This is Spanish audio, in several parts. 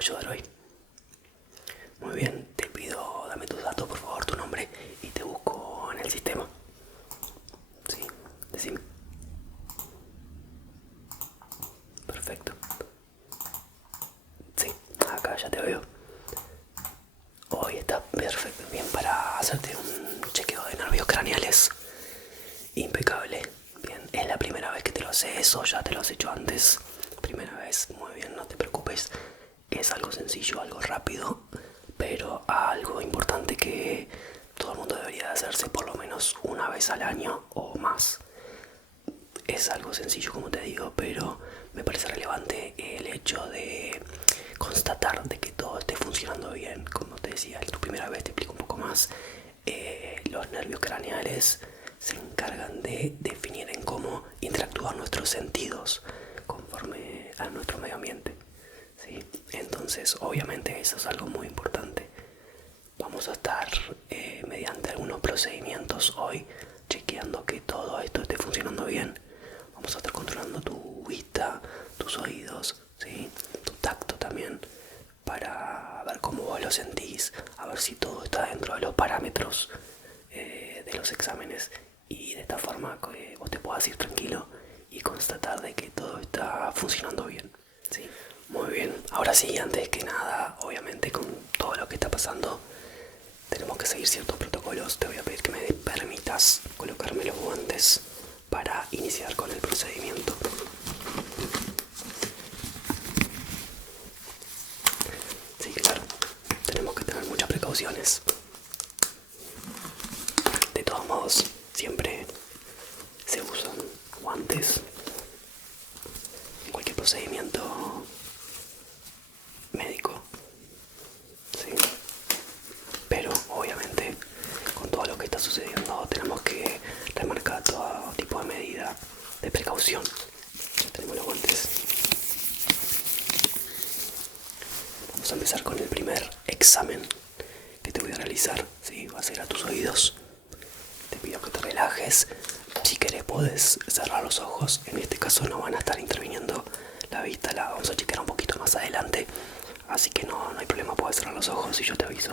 ayudar hoy? Muy bien, te pido, dame tus datos, por favor, tu nombre y te busco en el sistema. Sí, decime. Perfecto. Sí, acá ya te veo. Hoy está perfecto, bien para hacerte un chequeo de nervios craneales. Impecable. Bien, ¿es la primera vez que te lo haces o ya te lo has hecho antes? Primera vez, muy bien, no te preocupes. Es algo sencillo, algo rápido, pero algo importante que todo el mundo debería hacerse por lo menos una vez al año o más. Es algo sencillo, como te digo, pero me parece relevante el hecho de constatar de que todo esté funcionando bien. Como te decía, es tu primera vez, te explico un poco más. Los nervios craneales se encargan de definir en cómo interactúan nuestros sentidos conforme a nuestro medio ambiente, ¿sí? Entonces, obviamente, eso es algo muy importante. Vamos a estar mediante algunos procedimientos hoy chequeando que todo esto esté funcionando bien. Vamos a estar controlando tu vista, tus oídos, ¿sí? Tu tacto también, para ver cómo vos lo sentís, a ver si todo está dentro de los parámetros de los exámenes, y de esta forma que vos te puedas ir tranquilo y constatar de que todo está funcionando bien, ¿sí? Muy bien, ahora sí, antes que nada, obviamente con todo lo que está pasando, tenemos que seguir ciertos protocolos. Te voy a pedir que me permitas colocarme los guantes para iniciar con el procedimiento. Sí, claro, tenemos que tener muchas precauciones. De todos modos, siempre se usan guantes en cualquier procedimiento médico, ¿sí? Pero obviamente con todo lo que está sucediendo tenemos que remarcar todo tipo de medida de precaución. Ya tenemos los guantes. Vamos a empezar con el primer examen que te voy a realizar, ¿sí? Va a ser a tus oídos. Te pido que te relajes. Si querés podés cerrar los ojos. En este caso no van a estar interviniendo la vista, la vamos a chequear un poquito más adelante. Así que no hay problema, puedes cerrar los ojos y yo te aviso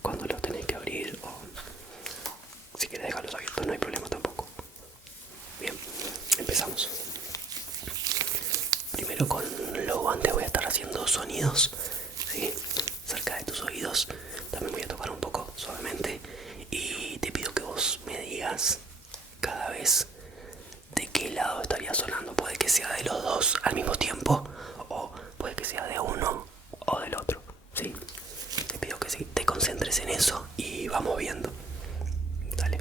cuando los tenés que abrir, o si querés dejarlos abiertos no hay problema tampoco. Bien, empezamos. Primero con los guantes voy a estar haciendo sonidos, ¿sí? Cerca de tus oídos. También voy a tocar un poco suavemente y te pido que vos me digas cada vez de qué lado estaría sonando. Puede que sea de los dos al mismo tiempo o puede que sea de uno o del otro, ¿sí? Te pido que sí, te concentres en eso y vamos viendo. Dale.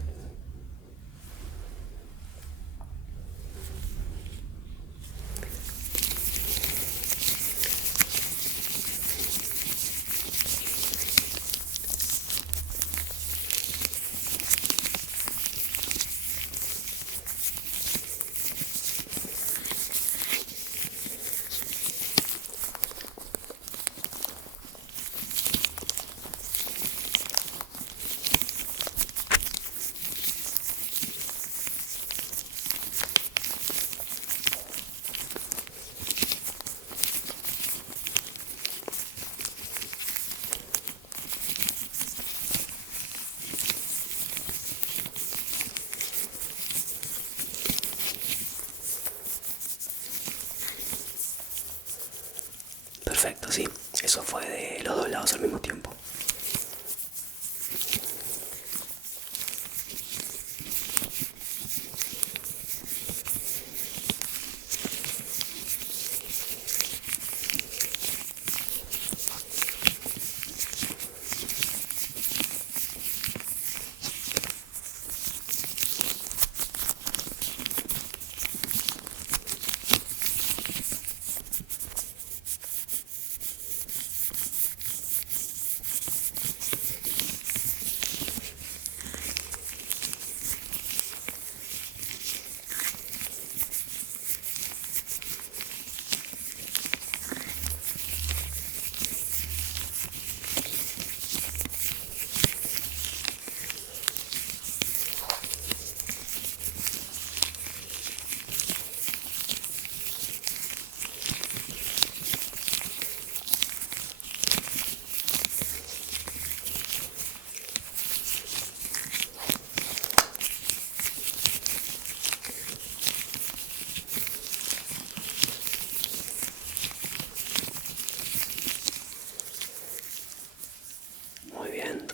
Perfecto, sí. Eso fue de los dos lados al mismo tiempo.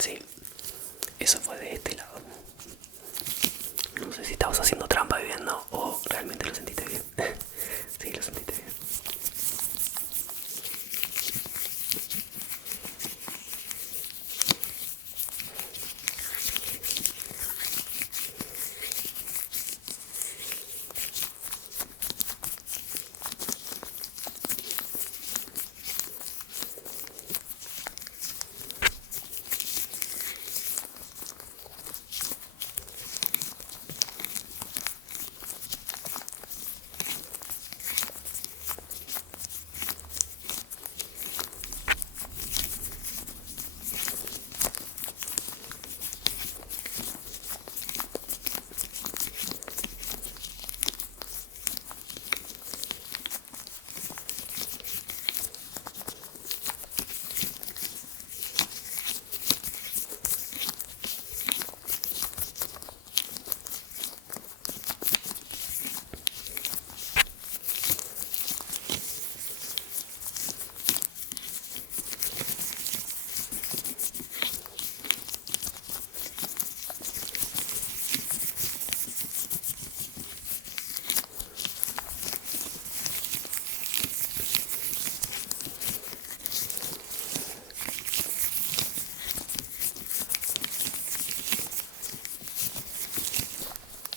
Sí, eso fue de este lado. No sé si estabas haciendo trampa viviendo o realmente lo sentiste bien. Sí, lo sentiste bien.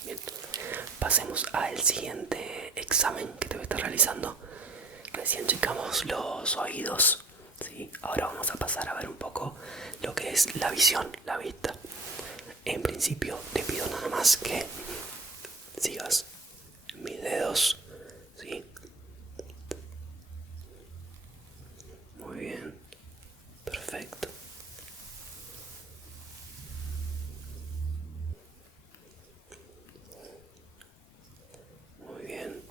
Bien, pasemos al siguiente examen que te voy a estar realizando. Recién checamos los oídos, ¿sí? Ahora vamos a pasar a ver un poco lo que es la visión, la vista. En principio te pido nada más que sigas mis dedos, ¿sí? Muy bien, perfecto. Muy bien.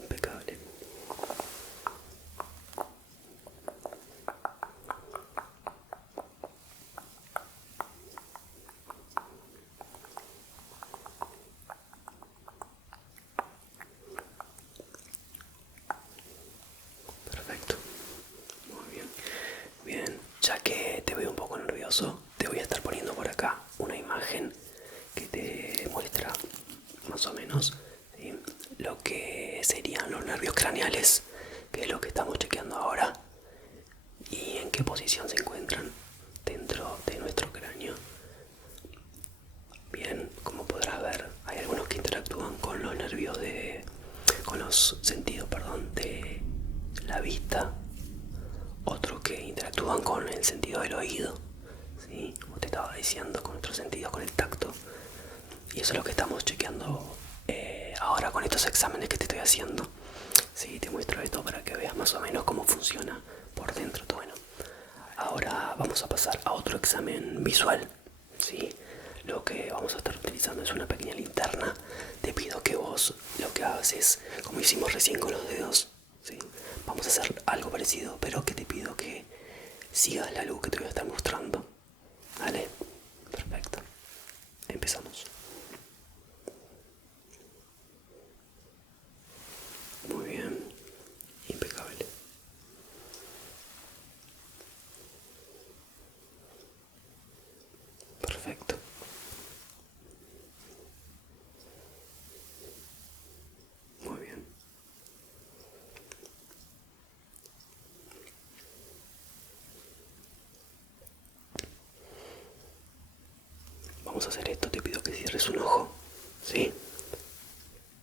Impecable. Perfecto. Muy bien. Bien, ya que te veo un poco nervioso, te voy a estar poniendo por acá una imagen que te muestra más o menos, ¿sí?, lo que serían los nervios craneales, que es lo que estamos chequeando ahora, y en qué posición se encuentran dentro de nuestro cráneo. Bien, como podrás ver, hay algunos que interactúan con los nervios con los sentidos, perdón, de la vista, otros que interactúan con el sentido del oído, ¿sí? Como te estaba diciendo, con otros sentidos, con el tacto. Y eso es lo que estamos chequeando ahora con estos exámenes que te estoy haciendo. Sí, te muestro esto para que veas más o menos cómo funciona por dentro todo. Bueno, ahora vamos a pasar a otro examen visual, ¿sí? Lo que vamos a estar utilizando es una pequeña linterna. Te pido que vos lo que hagas es, como hicimos recién con los dedos, ¿sí?, vamos a hacer algo parecido, pero que te pido que sigas la luz que te voy a estar mostrando. ¿Vale? Perfecto. Empezamos. Muy bien. Impecable. Perfecto. Muy bien. Vamos a hacer esto. Te pido que cierres un ojo, ¿sí?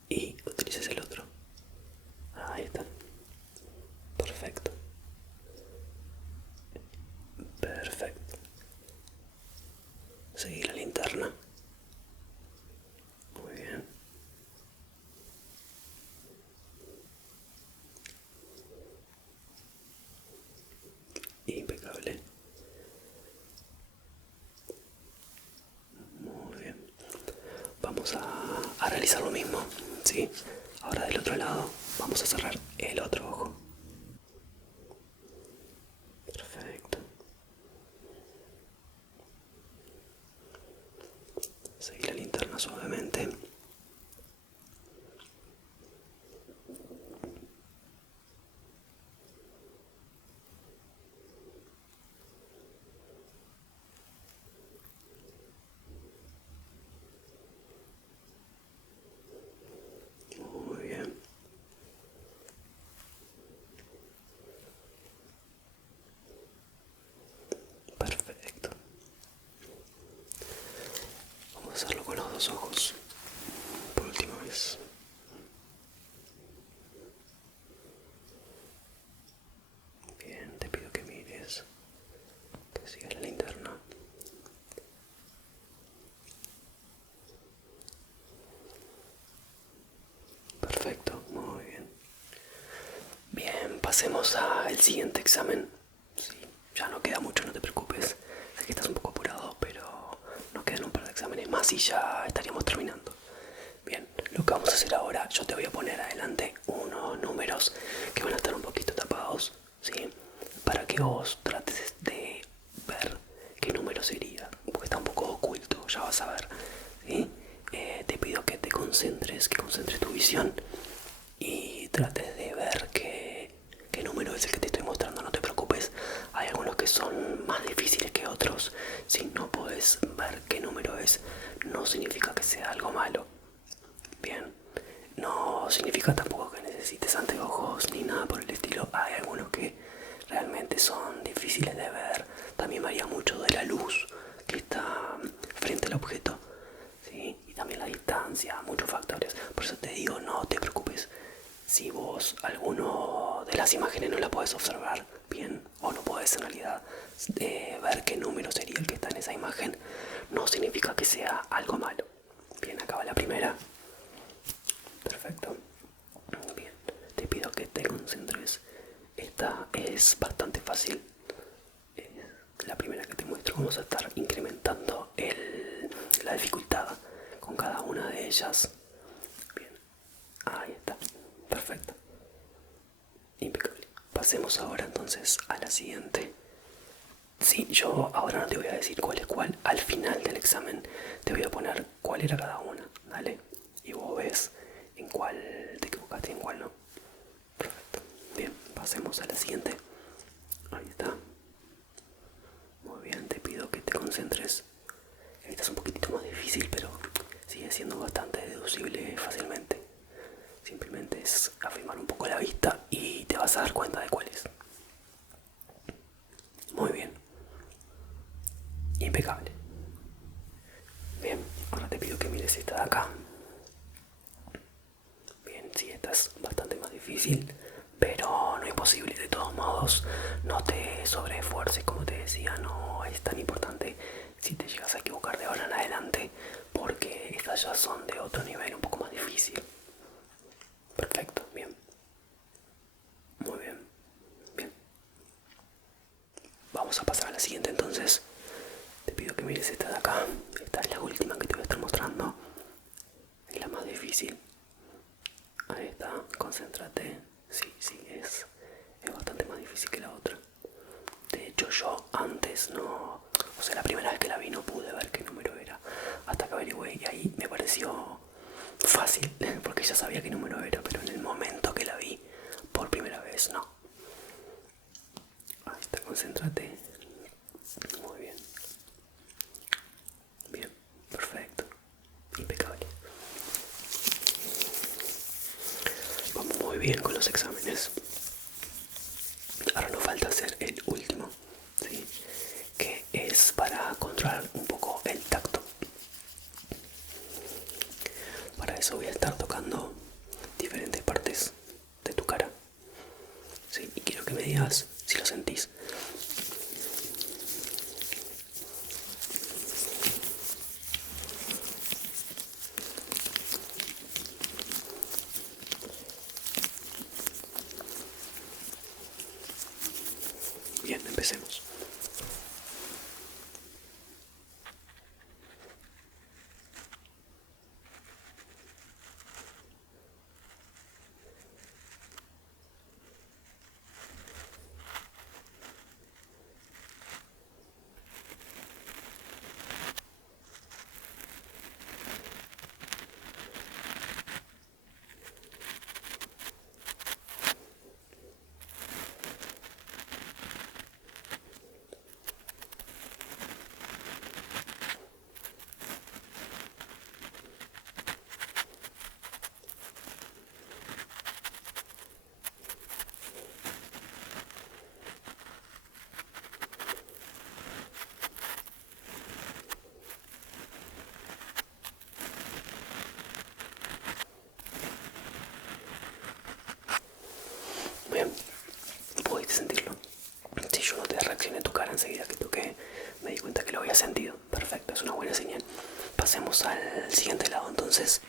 Y utilices el otro. Ahí está. Perfecto. Perfecto. Seguí la linterna. Muy bien. Impecable. Muy bien. Vamos a realizar lo mismo, ¿sí? Ahora del otro lado vamos a cerrar el otro ojo. Perfecto. Seguí la linterna suavemente. Perfecto, muy bien. Bien, pasemos al siguiente examen. Sí, ya no queda mucho, no te preocupes. Sé que estás un poco apurado, pero nos quedan un par de exámenes más y ya estaríamos terminando. Bien, lo que vamos a hacer ahora, yo te voy a poner adelante unos números que van a estar un poquito tapados, ¿sí? Para que vos trates de ver qué número sería, porque está un poco oculto, ya vas a ver, ¿sí? Te pido que te concentres, que concentres tu visión y trates de ver qué número es el que te estoy mostrando. No te preocupes, hay algunos que son más difíciles que otros. Si no puedes ver qué número es, no significa que sea algo malo. Bien, no significa tampoco que necesites anteojos ni nada por el estilo. Hay algunos que realmente son difíciles de ver. También varía mucho de la luz que está frente al objeto, ¿sí? Y también la distancia, muchos factores. Por eso te digo, no te preocupes. Si vos alguno de las imágenes no la puedes observar bien o no puedes en realidad ver qué número sería el que está en esa imagen, no significa que sea algo malo. Bien, acá va la primera. Perfecto. Bien, te pido que te concentres. Esta es bastante fácil. La primera que te muestro. Vamos a estar incrementando la dificultad con cada una de ellas. Bien, ahí está. Perfecto. Impecable. Pasemos ahora entonces a la siguiente. Sí, yo ahora no te voy a decir cuál es cuál. Al final del examen te voy a poner cuál era cada una. Dale. Y vos ves en cuál te equivocaste y en cuál no. Perfecto. Bien, pasemos a la siguiente. Ahí está. Muy bien, te pido que te concentres. Esta es un poquitito más difícil, pero sigue siendo bastante deducible fácilmente. Simplemente es afirmar un poco la vista y te vas a dar cuenta de cuál es. Muy bien. Impecable. Bien, ahora te pido que mires esta de acá. Bien, sí, esta es bastante más difícil, pero no imposible. De todos modos, no te sobreesfuerces, como te decía, no es tan importante si te llegas a equivocar de ahora en adelante, porque estas ya son de otro nivel, un poco más difícil. Perfecto, bien. Muy bien, bien. Vamos a pasar a la siguiente entonces. Te pido que mires esta de acá. Esta es la última que te voy a estar mostrando. Es la más difícil. Ahí está, concéntrate. Sí, sí, es bastante más difícil que la otra. De hecho, yo antes no... O sea, la primera vez que la vi no pude ver qué número era. Hasta que averigüé y ahí me pareció fácil, porque ya sabía qué número era, pero en el momento que la vi por primera vez, no. Ahí está, concéntrate. Muy bien. Bien, perfecto. Impecable. Vamos muy bien con los exámenes. Ahora nos falta hacer el último, ¿sí? Que es para controlar un poco el tacto. Para eso voy a estar tocando diferentes partes de tu cara, ¿sí? Y quiero que me digas si lo sentís. Bien, empecemos. Bien, pudiste sentirlo. Si yo noté reacción en tu cara enseguida que toqué, me di cuenta que lo había sentido. Perfecto, es una buena señal. Pasemos al siguiente lado entonces.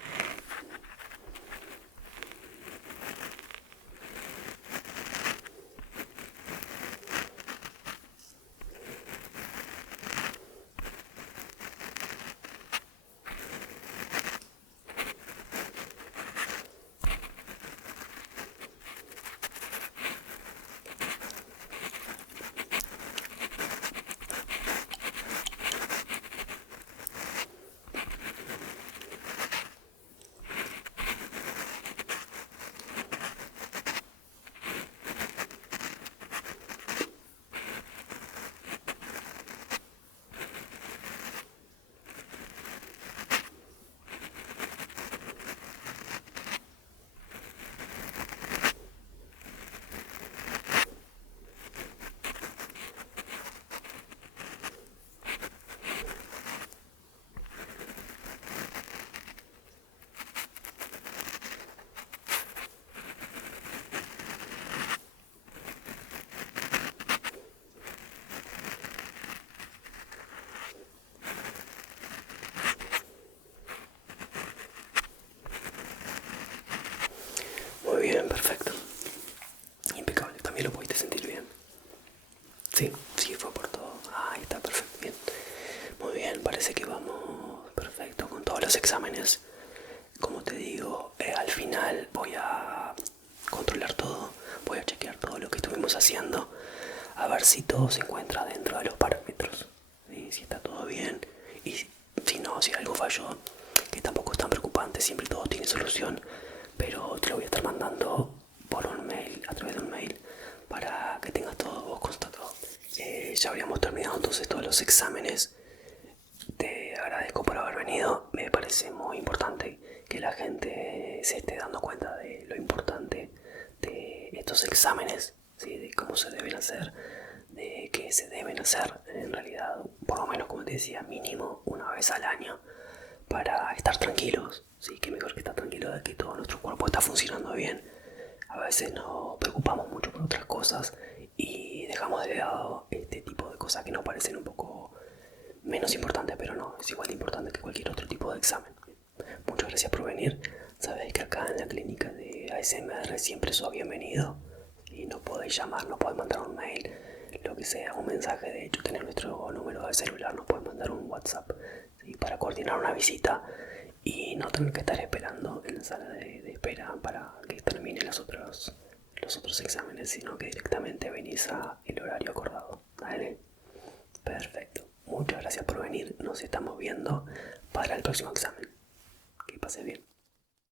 controlar todo, voy a chequear todo lo que estuvimos haciendo, a ver si todo se encuentra dentro de los parámetros, ¿sí? Si está todo bien, y si no, si algo falló, que tampoco es tan preocupante, siempre todo tiene solución, pero te lo voy a estar mandando por un mail, a través de un mail, para que tengas todo vos constatado. Ya habríamos terminado entonces todos los exámenes. Te agradezco por haber venido. Me parece muy importante que la gente se esté dando cuenta de lo importante de estos exámenes, ¿sí? De cómo se deben hacer, de qué se deben hacer en realidad, por lo menos como te decía, mínimo una vez al año, para estar tranquilos, ¿sí? Que mejor que estar tranquilo de que todo nuestro cuerpo está funcionando bien. A veces nos preocupamos mucho por otras cosas y dejamos de lado este tipo de cosas que nos parecen un poco menos importantes, pero no, es igual de importante que cualquier otro tipo de examen. Muchas gracias por venir. Sabéis que acá en la clínica de ASMR siempre sos bienvenido y nos podéis llamar, nos podéis mandar un mail, lo que sea, un mensaje. De hecho, tener nuestro número de celular, nos podéis mandar un WhatsApp, ¿sí? Para coordinar una visita y no tener que estar esperando en la sala de espera para que terminen los otros exámenes, sino que directamente venís a el horario acordado. ¿Vale? Perfecto. Muchas gracias por venir. Nos estamos viendo para el próximo examen. Que pase bien.